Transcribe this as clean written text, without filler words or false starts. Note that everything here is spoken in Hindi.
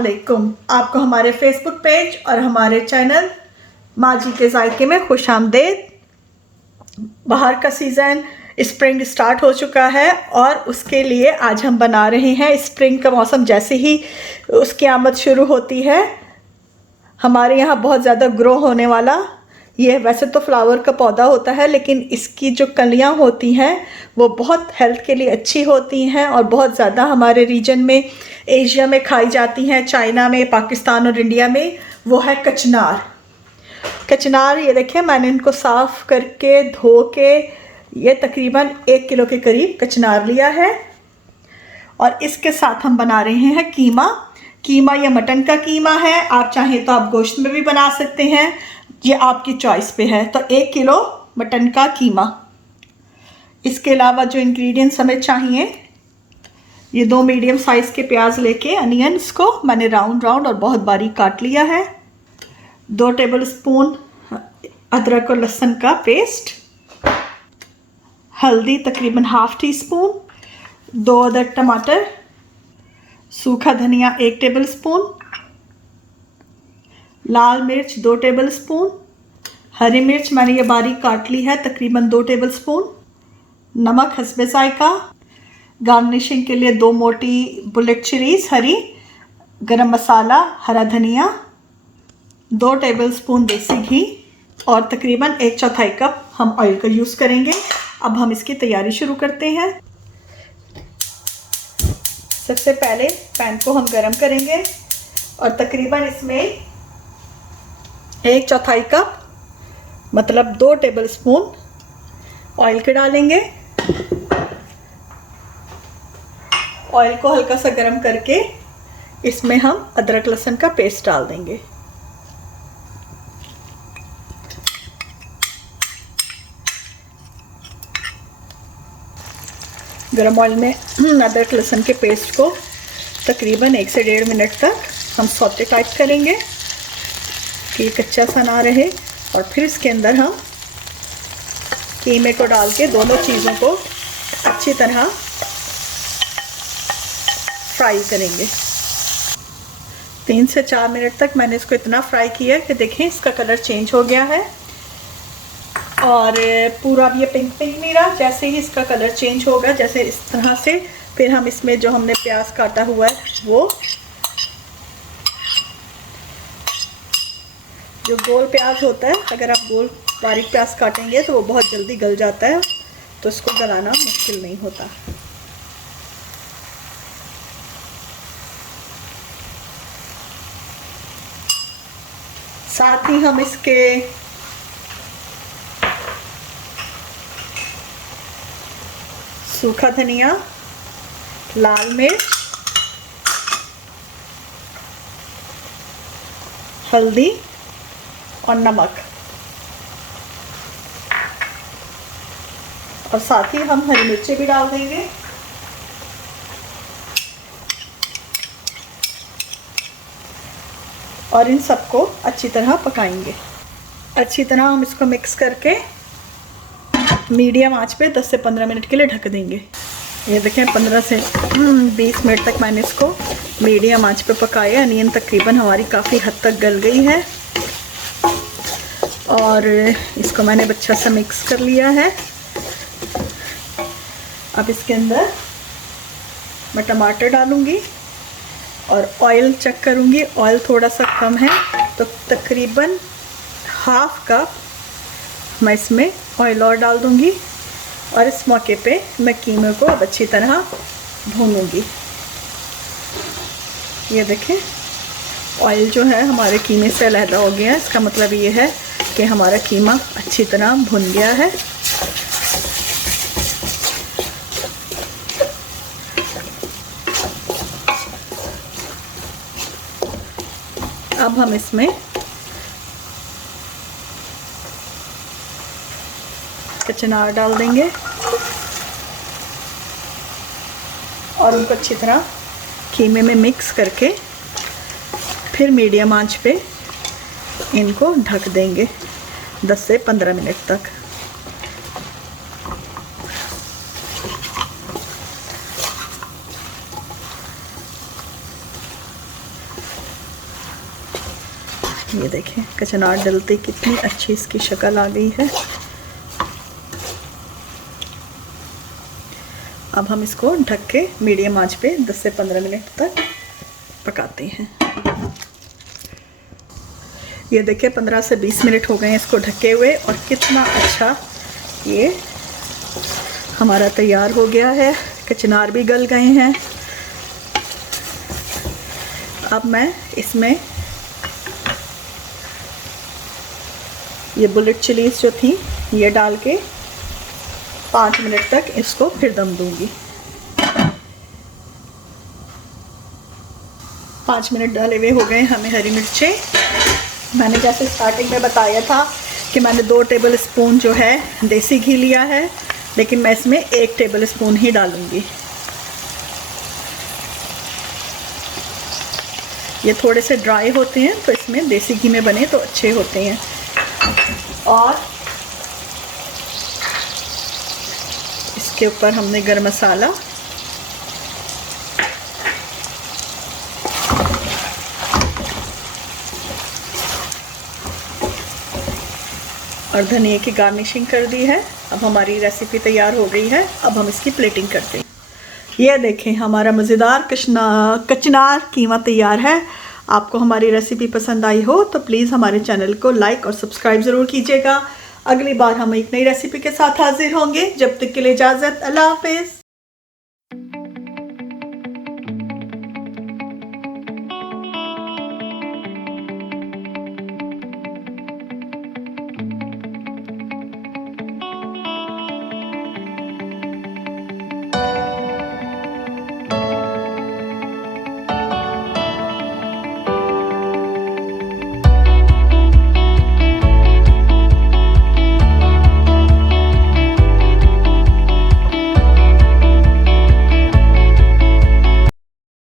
अस्सलामुअलैकुम। आपको हमारे फेसबुक पेज और हमारे चैनल माँ जी के जायके में खुश आमदेद। बाहर का सीज़न स्प्रिंग स्टार्ट हो चुका है और उसके लिए आज हम बना रहे हैं स्प्रिंग का मौसम जैसे ही उसकी आमद शुरू होती है हमारे यहाँ बहुत ज़्यादा ग्रो होने वाला ये वैसे तो फ्लावर का पौधा होता है, लेकिन इसकी जो कलियाँ होती हैं वो बहुत हेल्थ के लिए अच्छी होती हैं और बहुत ज़्यादा हमारे रीजन में एशिया में खाई जाती हैं, चाइना में, पाकिस्तान और इंडिया में। वो है कचनार। कचनार ये देखें, मैंने इनको साफ़ करके धो के ये तकरीबन 1 किलो के करीब कचनार लिया है। और इसके साथ हम बना रहे हैं कीमा या मटन का कीमा है। आप चाहें तो आप गोश्त में भी बना सकते हैं, ये आपकी चॉइस पे है। तो 1 किलो मटन का कीमा। इसके अलावा जो इंग्रेडिएंट्स हमें चाहिए, ये 2 मीडियम साइज़ के प्याज लेके अनियंस को मैंने राउंड और बहुत बारीक काट लिया है। 2 टेबलस्पून अदरक और लहसुन का पेस्ट, हल्दी तकरीबन ½ टीस्पून, 2 अदद टमाटर, सूखा धनिया 1 टेबलस्पून, लाल मिर्च 2 टेबलस्पून, हरी मिर्च मैंने ये बारीक काट ली है तकरीबन 2 टेबलस्पून, नमक हस्बे जायका, गार्निशिंग के लिए 2 मोटी बुलेट चिलीज हरी, गरम मसाला, हरा धनिया, 2 टेबलस्पून देसी घी और तकरीबन 1/4 कप हम ऑयल का यूज़ करेंगे। अब हम इसकी तैयारी शुरू करते हैं। सबसे पहले पैन को हम गरम करेंगे और तकरीबन इसमें 1/4 कप मतलब 2 टेबलस्पून ऑयल के डालेंगे। ऑयल को हल्का सा गरम करके इसमें हम अदरक लहसुन का पेस्ट डाल देंगे। गरम ऑयल में अदरक लहसुन के पेस्ट को तकरीबन 1 से 1.5 मिनट तक हम सौते टाइप करेंगे कि कच्चा सा ना रहे। और फिर इसके अंदर हम कीमे को डाल के दोनों चीज़ों को अच्छी तरह फ्राई करेंगे। 3 से 4 मिनट तक मैंने इसको इतना फ्राई किया कि देखें इसका कलर चेंज हो गया है और पूरा अब ये पिंक नहीं रहा। जैसे ही इसका कलर चेंज होगा, जैसे इस तरह से, फिर हम इसमें जो हमने प्याज काटा हुआ है वो, जो गोल प्याज होता है, अगर आप गोल बारीक प्याज काटेंगे तो वो बहुत जल्दी गल जाता है, तो इसको गलाना मुश्किल नहीं होता। साथ ही हम इसके सूखा धनिया, लाल मिर्च, हल्दी और नमक, और साथ ही हम हरी मिर्ची भी डाल देंगे। और इन सबको अच्छी तरह पकाएंगे। अच्छी तरह हम इसको मिक्स करके मीडियम आंच पे 10 से 15 मिनट के लिए ढक देंगे। ये देखें 15 से 20 मिनट तक मैंने इसको मीडियम आंच पे पकाया। अनियन तकरीबन हमारी काफ़ी हद तक गल गई है और इसको मैंने अच्छा सा मिक्स कर लिया है। अब इसके अंदर मैं टमाटर डालूँगी और ऑयल चेक करूँगी। ऑयल थोड़ा सा कम है तो तकरीबन ½ कप मैं इसमें ऑयल और डाल दूँगी और इस मौके पे मैं कीमे को अब अच्छी तरह भूनूँगी। ये देखें ऑयल जो है हमारे कीमे से अलहदा हो गया है। इसका मतलब ये है कि हमारा कीमा अच्छी तरह भुन गया है। अब हम इसमें कचनार डाल देंगे और उनको अच्छी तरह कीमे में मिक्स करके फिर मीडियम आंच पे इनको ढक देंगे 10 से 15 मिनट तक। ये देखें कचनार डलते कितनी अच्छी इसकी शक्ल आ गई है। अब हम इसको ढक के मीडियम आंच पे 10 से 15 मिनट तक पकाते हैं। ये देखिए 15 से 20 मिनट हो गए हैं इसको ढके हुए और कितना अच्छा ये हमारा तैयार हो गया है। कचनार भी गल गए हैं। अब मैं इसमें ये बुलेट चिलीज जो थी ये डाल के 5 मिनट तक इसको फिर दम दूंगी। 5 मिनट डाले हुए हो गए हमें हरी मिर्चें। मैंने जैसे स्टार्टिंग में बताया था कि मैंने 2 टेबल स्पून जो है देसी घी लिया है, लेकिन मैं इसमें 1 टेबल स्पून ही डालूंगी। ये थोड़े से ड्राई होते हैं तो इसमें देसी घी में बने तो अच्छे होते हैं। और इसके ऊपर हमने गरम मसाला और धनिया की गार्निशिंग कर दी है। अब हमारी रेसिपी तैयार हो गई है। अब हम इसकी प्लेटिंग करते हैं। ये देखें हमारा मज़ेदार कचनार कीमा तैयार है। आपको हमारी रेसिपी पसंद आई हो तो प्लीज़ हमारे चैनल को लाइक और सब्सक्राइब ज़रूर कीजिएगा। अगली बार हम एक नई रेसिपी के साथ हाजिर होंगे। जब तक के लिए इजाज़त, अल्लाह हाफ़िज़।